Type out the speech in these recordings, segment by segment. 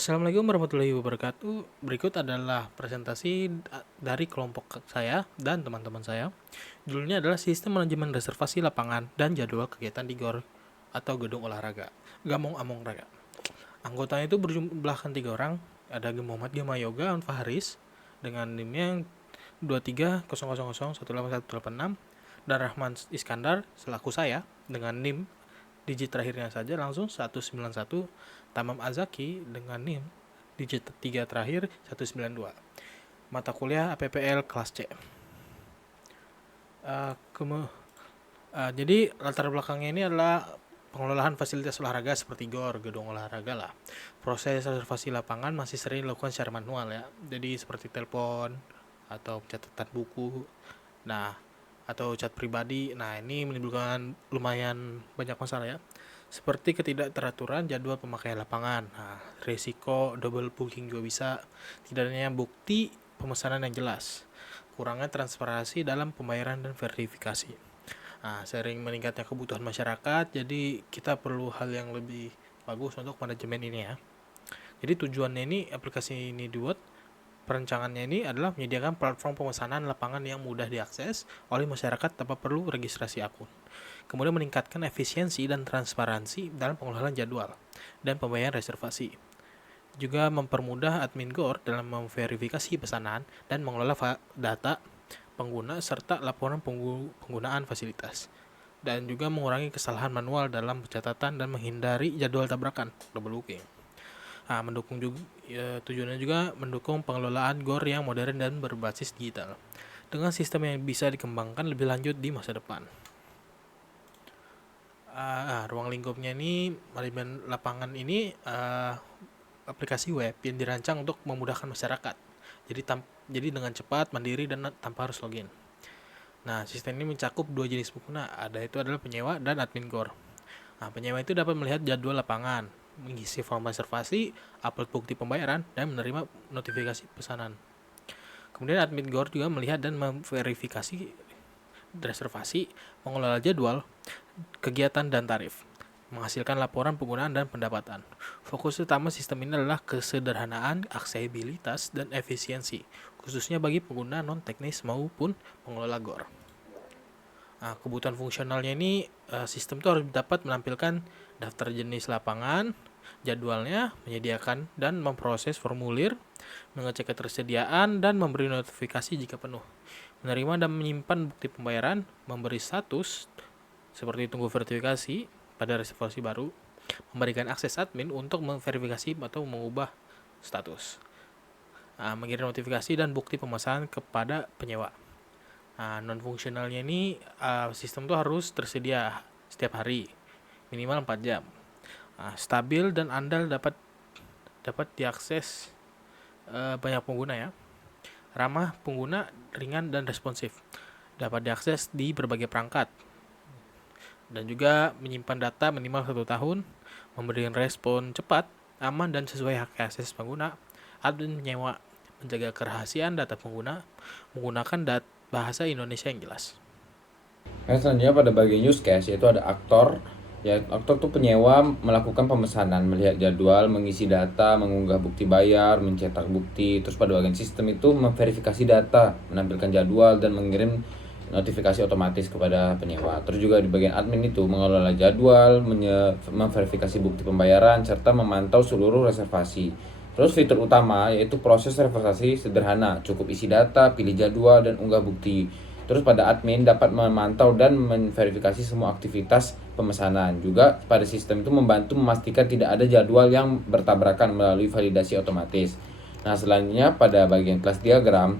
Assalamualaikum warahmatullahi wabarakatuh. Berikut adalah presentasi dari kelompok saya dan teman-teman saya. Judulnya adalah Sistem Manajemen Reservasi Lapangan dan Jadwal Kegiatan di GOR atau Gedung Olahraga, Gamong Among Raga. Anggotanya itu berjumlahkan 3 orang. Ada Muhammad Gema Yoga Faharis dengan NIM-nya 2300018186 dan Rahman Iskandar selaku saya dengan NIM digit terakhirnya saja langsung 191, Tamam Azaki dengan NIM digit 3 terakhir 192. Mata kuliah APPL kelas C. Jadi latar belakangnya ini adalah pengelolaan fasilitas olahraga seperti GOR, gedung olahraga lah. Proses reservasi lapangan masih sering dilakukan secara manual ya. Jadi seperti telepon atau catatan buku. Nah, atau chat pribadi. Nah, ini menimbulkan lumayan banyak masalah ya. Seperti ketidakteraturan jadwal pemakaian lapangan. Nah, risiko double booking juga bisa. Tidak adanya bukti pemesanan yang jelas. Kurangnya transparansi dalam pembayaran dan verifikasi. Nah, sering meningkatnya kebutuhan masyarakat, jadi kita perlu hal yang lebih bagus untuk manajemen ini ya. Jadi tujuannya ini, aplikasi ini dibuat, perencangannya ini adalah menyediakan platform pemesanan lapangan yang mudah diakses oleh masyarakat tanpa perlu registrasi akun. Kemudian meningkatkan efisiensi dan transparansi dalam pengelolaan jadwal dan pembayaran reservasi. Juga mempermudah admin GOR dalam memverifikasi pesanan dan mengelola data pengguna serta laporan penggunaan fasilitas. Dan juga mengurangi kesalahan manual dalam pencatatan dan menghindari jadwal tabrakan double booking. Nah, tujuannya juga mendukung pengelolaan GOR yang modern dan berbasis digital dengan sistem yang bisa dikembangkan lebih lanjut di masa depan. Ruang lingkupnya ini, manajemen lapangan ini aplikasi web yang dirancang untuk memudahkan masyarakat. Jadi dengan cepat, mandiri, dan tanpa harus login. Nah, sistem ini mencakup 2 jenis pengguna, itu adalah penyewa dan admin GOR. Nah, penyewa itu dapat melihat jadwal lapangan, mengisi form reservasi, upload bukti pembayaran, dan menerima notifikasi pesanan. Kemudian admin GOR juga melihat dan memverifikasi reservasi, mengelola jadwal, kegiatan, dan tarif, menghasilkan laporan penggunaan dan pendapatan. Fokus utama sistem ini adalah kesederhanaan, aksesibilitas, dan efisiensi, khususnya bagi pengguna non-teknis maupun pengelola GOR. Nah, kebutuhan fungsionalnya ini, sistem itu harus dapat menampilkan daftar jenis lapangan, jadwalnya, menyediakan dan memproses formulir, mengecek ketersediaan, dan memberi notifikasi jika penuh, menerima dan menyimpan bukti pembayaran, memberi status seperti tunggu verifikasi pada reservasi baru, memberikan akses admin untuk memverifikasi atau mengubah status, mengirim notifikasi dan bukti pemesanan kepada penyewa. Non-fungsionalnya ini, sistem itu harus tersedia setiap hari, minimal 4 jam. Stabil dan andal dapat diakses banyak pengguna ya. Ramah pengguna, ringan dan responsif. Dapat diakses di berbagai perangkat. Dan juga menyimpan data minimal 1 tahun, memberikan respon cepat, aman dan sesuai hak akses pengguna, admin penyewa, menjaga kerahasiaan data pengguna, menggunakan bahasa Indonesia yang jelas. Selanjutnya pada bagian use case yaitu ada aktor. Ya, aktor itu penyewa melakukan pemesanan, melihat jadwal, mengisi data, mengunggah bukti bayar, mencetak bukti. Terus pada bagian sistem itu memverifikasi data, menampilkan jadwal dan mengirim notifikasi otomatis kepada penyewa. Terus juga di bagian admin itu mengelola jadwal, memverifikasi bukti pembayaran serta memantau seluruh reservasi. Terus fitur utama yaitu proses reservasi sederhana, cukup isi data, pilih jadwal dan unggah bukti. Terus pada admin dapat memantau dan memverifikasi semua aktivitas pemesanan. Juga pada sistem itu membantu memastikan tidak ada jadwal yang bertabrakan melalui validasi otomatis. Nah, selanjutnya pada bagian kelas diagram.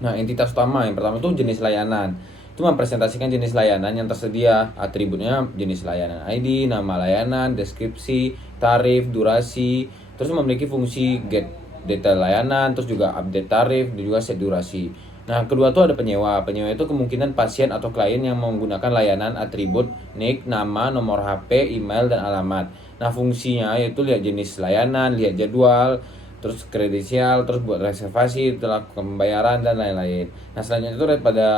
Nah, entitas utama yang pertama itu jenis layanan. Itu mempresentasikan jenis layanan yang tersedia. Atributnya jenis layanan ID, nama layanan, deskripsi, tarif, durasi. Terus memiliki fungsi get detail layanan, terus juga update tarif, dan juga set durasi. Nah, kedua tuh ada penyewa. Penyewa itu kemungkinan pasien atau klien yang menggunakan layanan atribut nick, nama, nomor HP, email, dan alamat. Nah, fungsinya yaitu lihat jenis layanan, lihat jadwal, terus kredensial, terus buat reservasi, telah pembayaran, dan lain-lain. Nah, selanjutnya itu pada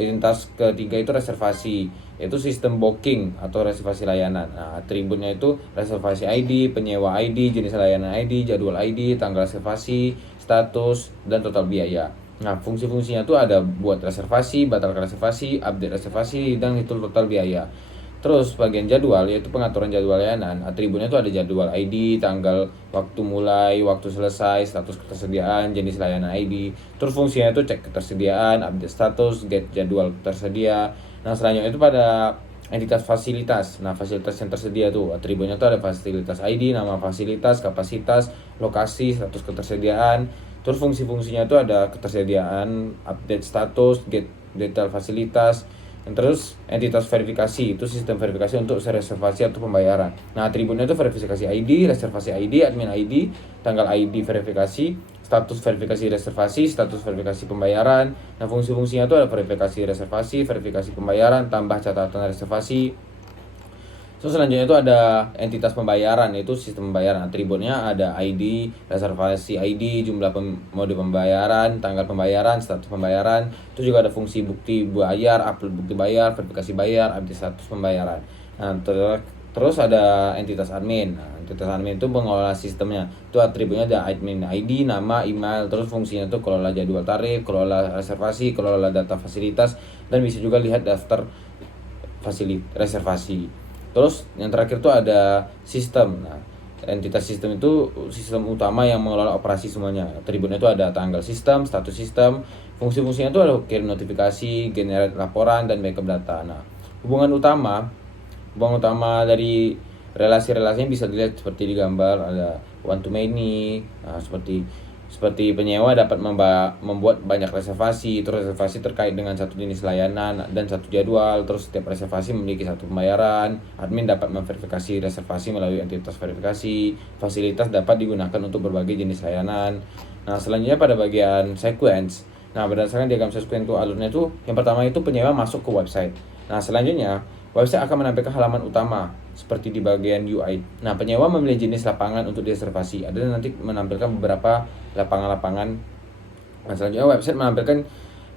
identitas ketiga itu reservasi, yaitu sistem booking atau reservasi layanan. Nah, atributnya itu reservasi ID, penyewa ID, jenis layanan ID, jadwal ID, tanggal reservasi, status, dan total biaya. Nah, fungsi-fungsinya itu ada buat reservasi, batalkan reservasi, update reservasi, dan hitung total biaya. Terus bagian jadwal, yaitu pengaturan jadwal layanan. Atributnya itu ada jadwal ID, tanggal waktu mulai, waktu selesai, status ketersediaan, jenis layanan ID. Terus fungsinya itu cek ketersediaan, update status, get jadwal tersedia. Nah, selanjutnya itu pada entitas fasilitas. Nah, fasilitas yang tersedia tuh atributnya itu ada fasilitas ID, nama fasilitas, kapasitas, lokasi, status ketersediaan. Terus fungsi-fungsinya itu ada ketersediaan, update status, get detail fasilitas. Dan terus entitas verifikasi itu sistem verifikasi untuk reservasi atau pembayaran. Nah, atributnya itu verifikasi ID, reservasi ID, admin ID, tanggal ID verifikasi, status verifikasi reservasi, status verifikasi pembayaran. Nah, fungsi-fungsinya itu ada verifikasi reservasi, verifikasi pembayaran, tambah catatan reservasi. So, selanjutnya itu ada entitas pembayaran, yaitu sistem pembayaran. Atributnya ada ID, reservasi ID, jumlah mode pembayaran, tanggal pembayaran, status pembayaran. Itu juga ada fungsi bukti bayar, upload bukti bayar, verifikasi bayar, update status pembayaran. Nah, terus ada entitas admin. Nah, entitas admin itu mengelola sistemnya. Itu atributnya ada admin ID, nama, email. Terus fungsinya itu kelola jadwal tarif, kelola reservasi, kelola data fasilitas, dan bisa juga lihat daftar reservasi. Terus yang terakhir itu ada sistem. Nah, entitas sistem itu sistem utama yang mengelola operasi semuanya. Atributnya itu ada tanggal sistem, status sistem, fungsi-fungsinya itu ada kirim notifikasi, generate laporan, dan backup data. Nah, hubungan utama dari relasi-relasinya bisa dilihat seperti di gambar, ada one to many. Nah, seperti penyewa dapat membuat banyak reservasi, terus reservasi terkait dengan satu jenis layanan dan satu jadwal, terus setiap reservasi memiliki satu pembayaran. Admin dapat memverifikasi reservasi melalui entitas verifikasi, fasilitas dapat digunakan untuk berbagai jenis layanan. Nah, selanjutnya pada bagian sequence. Nah, berdasarkan diagram sequence itu alurnya itu yang pertama itu penyewa masuk ke website. Nah, selanjutnya website akan menampilkan halaman utama seperti di bagian UI. Nah, penyewa memilih jenis lapangan untuk direservasi. Ada nanti menampilkan beberapa lapangan-lapangan. Nah, selanjutnya website menampilkan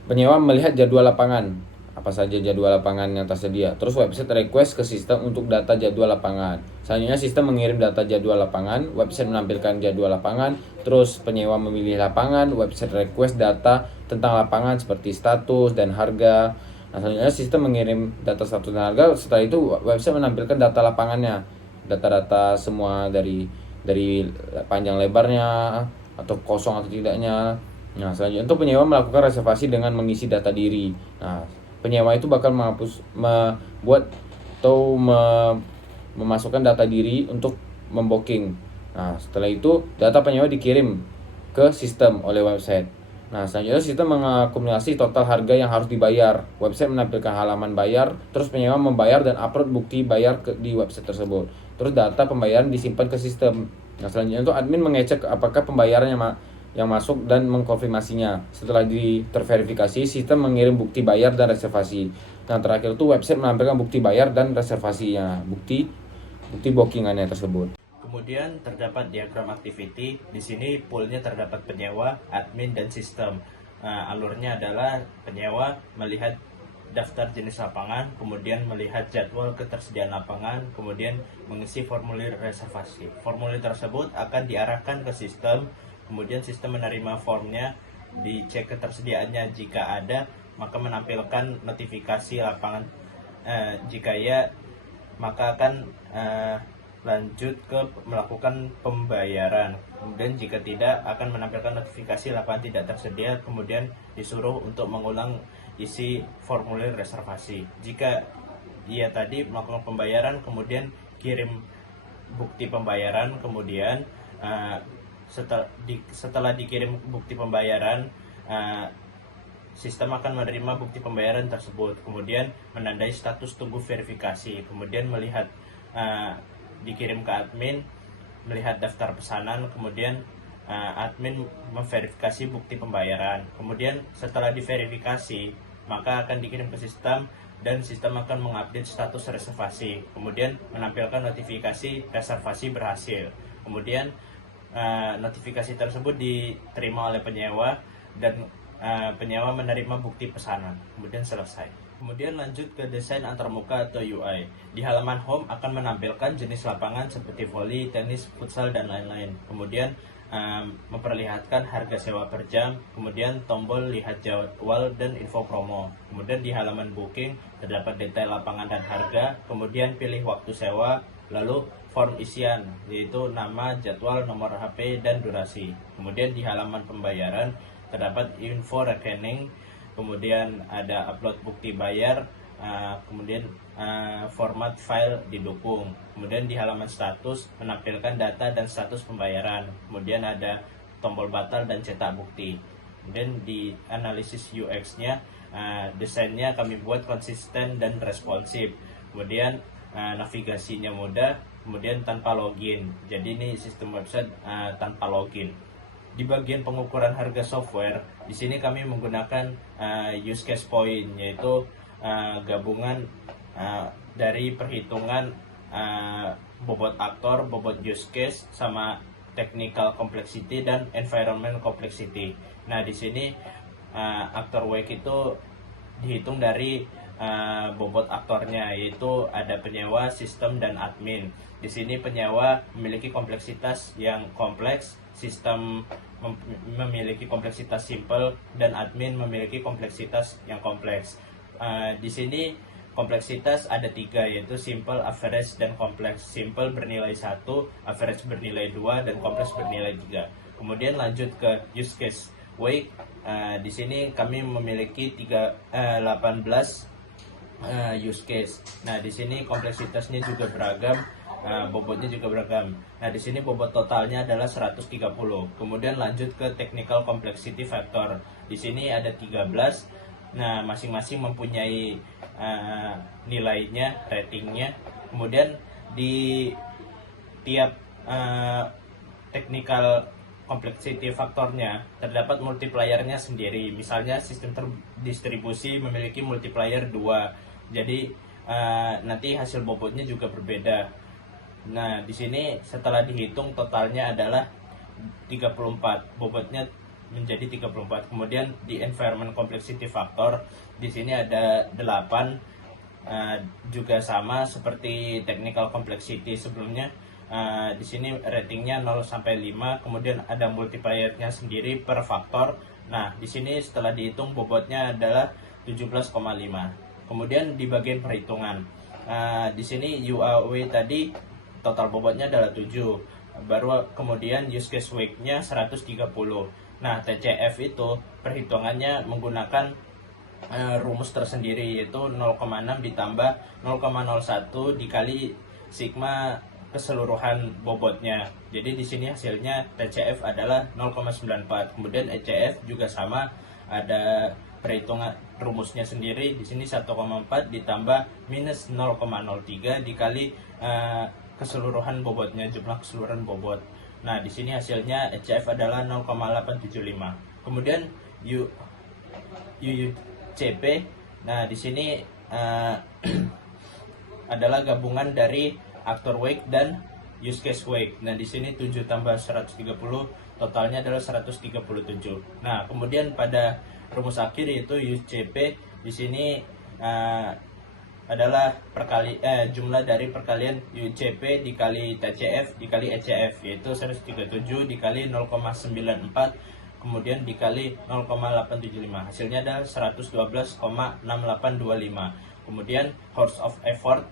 penyewa melihat jadwal lapangan. Apa saja jadwal lapangan yang tersedia. Terus website request ke sistem untuk data jadwal lapangan. Selanjutnya sistem mengirim data jadwal lapangan. Website menampilkan jadwal lapangan. Terus penyewa memilih lapangan. Website request data tentang lapangan seperti status dan harga. Nah, selanjutnya sistem mengirim data status dan harga. Setelah itu website menampilkan data lapangannya, data-data semua dari panjang lebarnya atau kosong atau tidaknya. Nah, selanjutnya untuk penyewa melakukan reservasi dengan mengisi data diri. Nah, penyewa itu bakal membuat atau memasukkan data diri untuk membooking. Nah, setelah itu data penyewa dikirim ke sistem oleh website. Nah, selanjutnya sistem mengakumulasi total harga yang harus dibayar. Website menampilkan halaman bayar, terus penyewa membayar dan upload bukti bayar di website tersebut. Terus data pembayaran disimpan ke sistem. Nah, selanjutnya itu admin mengecek apakah pembayaran yang masuk dan mengkonfirmasinya. Setelah terverifikasi, sistem mengirim bukti bayar dan reservasi. Nah, terakhir itu website menampilkan bukti bayar dan reservasinya, bukti bookingannya tersebut. Kemudian terdapat diagram activity. Di sini poolnya terdapat penyewa, admin, dan sistem. Alurnya adalah penyewa melihat daftar jenis lapangan, kemudian melihat jadwal ketersediaan lapangan, kemudian mengisi formulir reservasi. Formulir tersebut akan diarahkan ke sistem, kemudian sistem menerima formnya, dicek ketersediaannya. Jika ada, maka menampilkan notifikasi lapangan. Jika ya, maka akan lanjut ke melakukan pembayaran. Kemudian jika tidak, akan menampilkan notifikasi lapangan tidak tersedia, kemudian disuruh untuk mengulang isi formulir reservasi. Jika ia tadi melakukan pembayaran, kemudian kirim bukti pembayaran, kemudian setelah dikirim bukti pembayaran, sistem akan menerima bukti pembayaran tersebut, kemudian menandai status tunggu verifikasi, kemudian melihat dikirim ke admin, melihat daftar pesanan, kemudian admin memverifikasi bukti pembayaran. Kemudian setelah diverifikasi, maka akan dikirim ke sistem dan sistem akan mengupdate status reservasi, kemudian menampilkan notifikasi reservasi berhasil. Kemudian notifikasi tersebut diterima oleh penyewa dan penyewa menerima bukti pesanan, kemudian selesai. Kemudian lanjut ke desain antarmuka atau UI. Di halaman home akan menampilkan jenis lapangan seperti voli, tenis, futsal, dan lain-lain. Kemudian memperlihatkan harga sewa per jam, kemudian tombol lihat jadwal dan info promo. Kemudian di halaman booking terdapat detail lapangan dan harga, kemudian pilih waktu sewa, lalu form isian yaitu nama, jadwal, nomor HP, dan durasi. Kemudian di halaman pembayaran terdapat info rekening, kemudian ada upload bukti bayar, kemudian format file didukung. Kemudian di halaman status menampilkan data dan status pembayaran. Kemudian ada tombol batal dan cetak bukti. Kemudian di analisis UX-nya, desainnya kami buat konsisten dan responsif. Kemudian navigasinya mudah, kemudian tanpa login. Jadi ini sistem website tanpa login. Di bagian pengukuran harga software, di sini kami menggunakan use case point, yaitu gabungan dari perhitungan bobot aktor, bobot use case, sama technical complexity dan environment complexity. Nah, di sini aktor weight itu dihitung dari bobot aktornya, yaitu ada penyewa, sistem, dan admin. Di sini penyewa memiliki kompleksitas yang kompleks, sistem memiliki kompleksitas simple, dan admin memiliki kompleksitas yang kompleks. Di sini kompleksitas ada 3, yaitu simple, average, dan kompleks. Simple bernilai 1, average bernilai 2, dan kompleks bernilai 3. Kemudian lanjut ke use case weight. Di sini kami memiliki 18 use case. Nah, di sini kompleksitasnya juga beragam, bobotnya juga beragam. Nah, di sini bobot totalnya adalah 130. Kemudian lanjut ke technical complexity factor. Di sini ada 13. Nah, masing-masing mempunyai nilainya, ratingnya. Kemudian di tiap technical complexity faktornya terdapat multipliernya sendiri. Misalnya sistem distribusi memiliki multiplier 2. Jadi nanti hasil bobotnya juga berbeda. Nah, di sini setelah dihitung totalnya adalah 34. Bobotnya menjadi 34. Kemudian di environment complexity factor di sini ada 8, juga sama seperti technical complexity sebelumnya. Di sini ratingnya 0 sampai 5, kemudian ada multipliernya sendiri per faktor. Nah, di sini setelah dihitung bobotnya adalah 17,5. Kemudian di bagian perhitungan, di sini UAW tadi total bobotnya adalah 7. Baru kemudian use case weight-nya 130. Nah, TCF itu perhitungannya menggunakan rumus tersendiri, yaitu 0,6 ditambah 0,01 dikali sigma keseluruhan bobotnya. Jadi di sini hasilnya TCF adalah 0,94. Kemudian ECF juga sama, ada perhitungan rumusnya sendiri. Di sini 1,4 ditambah minus 0,03 dikali keseluruhan bobotnya, jumlah keseluruhan bobot. Nah, di sini hasilnya ECF adalah 0,875. Kemudian UCP, nah di sini adalah gabungan dari actor weight dan use case weight. Nah, di sini 7 tambah 130 totalnya adalah 137. Nah, kemudian pada rumus akhir yaitu UCP di sini adalah jumlah dari perkalian UCP dikali TCF dikali ECF, yaitu 137 dikali 0,94 kemudian dikali 0,875. Hasilnya adalah 112,6825. Kemudian hours of effort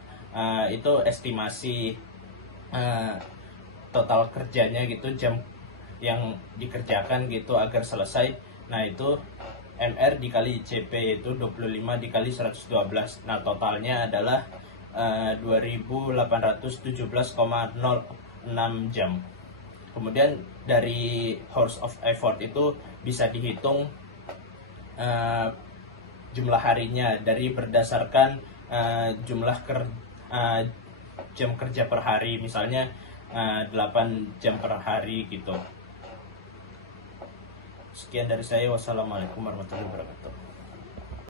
itu estimasi total kerjanya gitu, jam yang dikerjakan gitu agar selesai. Nah, itu MR dikali CP, yaitu 25 dikali 112. Nah, totalnya adalah 2817,06 jam. Kemudian dari hours of effort itu bisa dihitung jumlah harinya dari berdasarkan jumlah jam kerja per hari, misalnya 8 jam per hari gitu. Sekian dari saya. Wassalamualaikum warahmatullahi wabarakatuh.